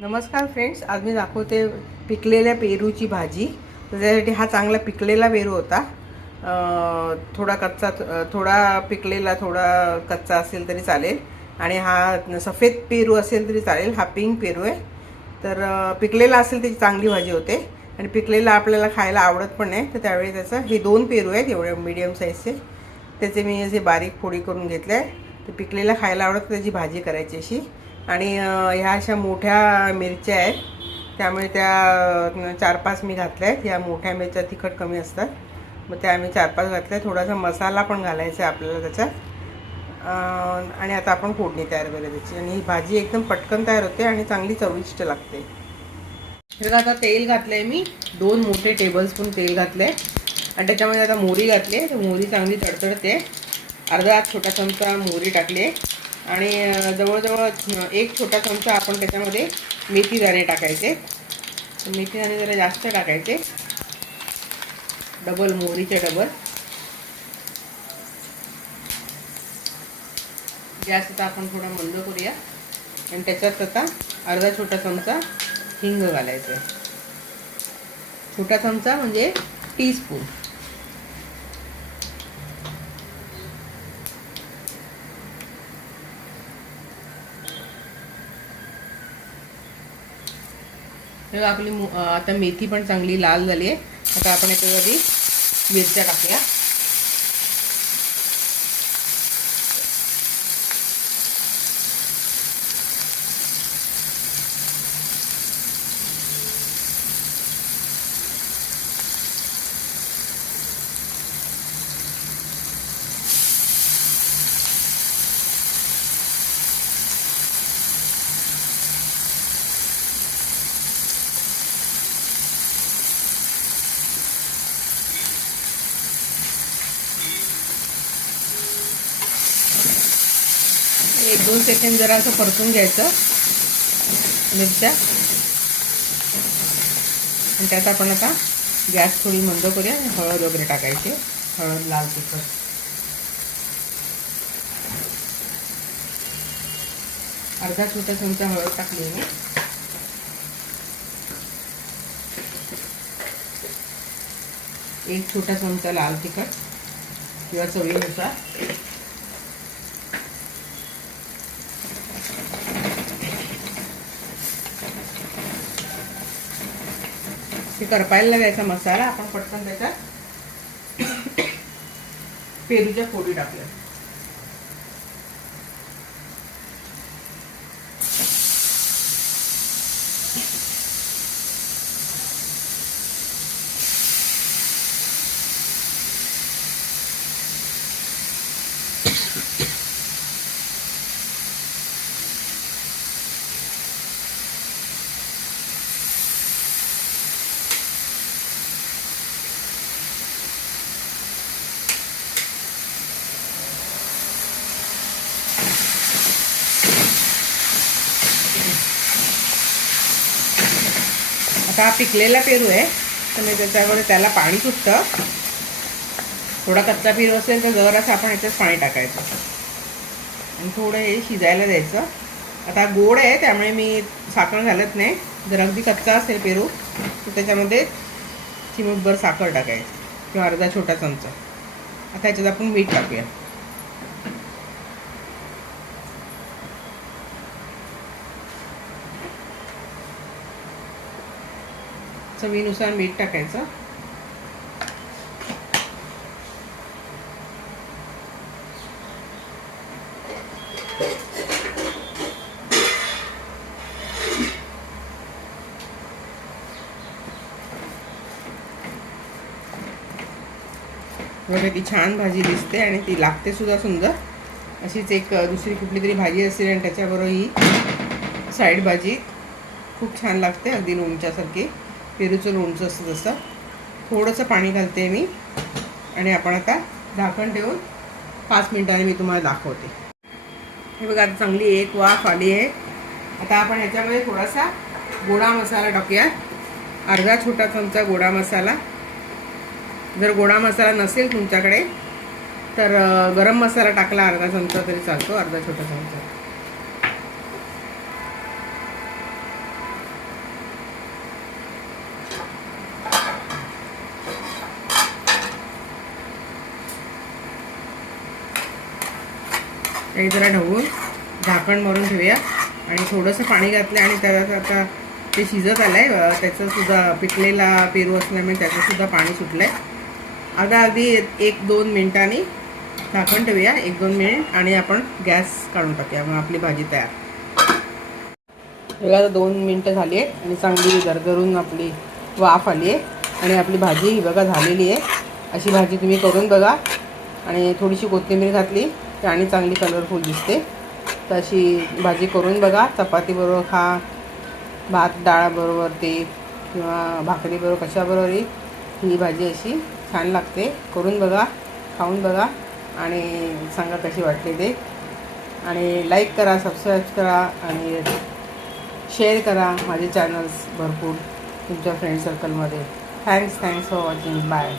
नमस्कार फ्रेंड्स आज मी दाखवते पिकलेल्या पेरूची भाजी. तर हा चांगला पिकलेला पेरू होता. थोडा कच्चा थोडा पिकलेला थोडा कच्चा असेल तरी चालेल. आणि हा सफेद पेरू असेल तरी चालेल हा पिंक पेरू आहे. तर पिकलेला असेल त्याची चांगली भाजी होते. आणि पिकलेला आपल्याला खायला आवडत पण नाही. तर त्यावेळी त्याचं हे दोन पेरू आहेत एवढे मीडियम साईजचे त्याचे मी असे बारीक फोडी करून घेतले आहे. तर पिकलेला खायला आवडत त्याची भाजी करायची अशी. आणि ह्या अशा मोठ्या मिरच्या आहेत. त्यामुळे त्या चार पाच मी घातल्या आहेत. ह्या मोठ्या मिरच्या तिखट कमी असतात. मग त्या आम्ही चार पाच घातल्या. थोडासा मसाला पण घालायचा आहे आपल्याला त्याच्यात आणि आता आपण फोडणी तयार करूया त्याची. आणि ही भाजी एकदम पटकन तयार होते आणि चांगली चविष्ट लागते. तर आता तेल घातलं आहे मी. दोन मोठे टेबलस्पून तेल घातलं आहे आणि त्याच्यामध्ये आता मोहरी घातली आहे. तर मोहरी चांगली तडतडते. अर्धा छोटा चमचा मोहरी टाकली आहे. आणि जवळजवळ एक छोटा चमचा आपण त्याच्यामध्ये मेथी दाणे टाकायचे. मेथी दाणे जरा जास्त टाकायचे. डबल मोहरीचे डबल. गॅस आता आपण थोडा मंद करूया. आणि त्याच्यात आता अर्धा छोटा चमचा हिंग घालायचं छोटा चमचा म्हणजे टीस्पून. तर आपली आता मेथी पण चांगली लाल झाली आहे. आता आपण याच्यावरती मिरच्या टाकूया. एक दोन सेकंड जरा असं परतून घ्यायचं. मिरच्या. आणि त्यात आपण आता गॅस थोडी मंद करूया आणि हळद वगैरे टाकायची. हळद लाल तिखट. अर्धा छोटा चमचा हळद टाकली मी. एक छोटा चमचा लाल तिखट किंवा चवीनुसार. करपायला द्यायचा मसाला आपण पटकन त्याच्यात पेरूच्या फोडी टाकल्या. आता हा पिकलेला पेरू आहे. तर मी त्याला पाणी सुटतं. थोडा कच्चा पेरू असेल तर जरासं आपण याच्यात पाणी टाकायचं. आणि थोडं हे शिजायला द्यायचं. आता गोड आहे त्यामुळे मी साखर घालत नाही. जर अगदी कच्चा असेल पेरू तर त्याच्यामध्ये चिमूटभर साखर टाकायची. किंवा अर्धा छोटा चमचा. आता याच्यात आपण मीठ टाकूया. चवीनुसार मीठ टाकायचं. बघा ती छान भाजी दिसते आणि ती लागते सुद्धा सुंदर. अशीच एक दुसरी कुठली तरी भाजी असेल आणि त्याच्याबरोबर ही साईड भाजी खूप छान लागते अगदी लोणच्यासारखी. पेरूचं लोणचं असतं तसं थोडंसं पाणी घालते मी. आणि आपण आता झाकण ठेवून पाच मिनिटांनी मी तुम्हाला दाखवते. हे बघा आता चांगली एक वाफ आली आहे. आता आपण ह्याच्यामध्ये थोडासा गोडा मसाला टाकूया अर्धा छोटा चमचा गोडा मसाला. जर गोडा मसाला नसेल तुमच्याकडे तर गरम मसाला टाकला अर्धा चमचा तरी चालतो अर्धा छोटा चमचा. काही जरा ढवळून झाकण मारून ठेवूया. आणि थोडंसं पाणी घातलं आणि त्याला आता ते शिजत आलं आहे त्याचंसुद्धा पिकलेला पेरू असल्यामुळे त्याचंसुद्धा पाणी सुटलं आहे आता आधी एक दोन मिनिटांनी झाकण ठेवूया. एक दोन मिनिट आणि आपण गॅस काढून टाकूया. मग आपली भाजी तयार. बघा आता दोन मिनटं झाली आहेत आणि चांगली गरगरून आपली वाफ आली आहे आणि आपली भाजी ही बघा झालेली आहे. अशी भाजी तुम्ही करून बघा. आणि थोडीशी कोथिंबीर घातली. आणि चांगली कलरफुल दिसते. तर अशी भाजी करून बघा चपातीबरोबर खा भात डाळाबरोबर ते किंवा भाकरीबरोबर कशाबरोबरही. ही भाजी अशी छान लागते. करून बघा खाऊन बघा आणि सांगा कशी वाटली ते. आणि लाईक करा सबस्क्राईब करा आणि शेअर करा माझे चॅनल्स भरपूर तुमच्या फ्रेंड सर्कलमध्ये thanks thanks for watching bye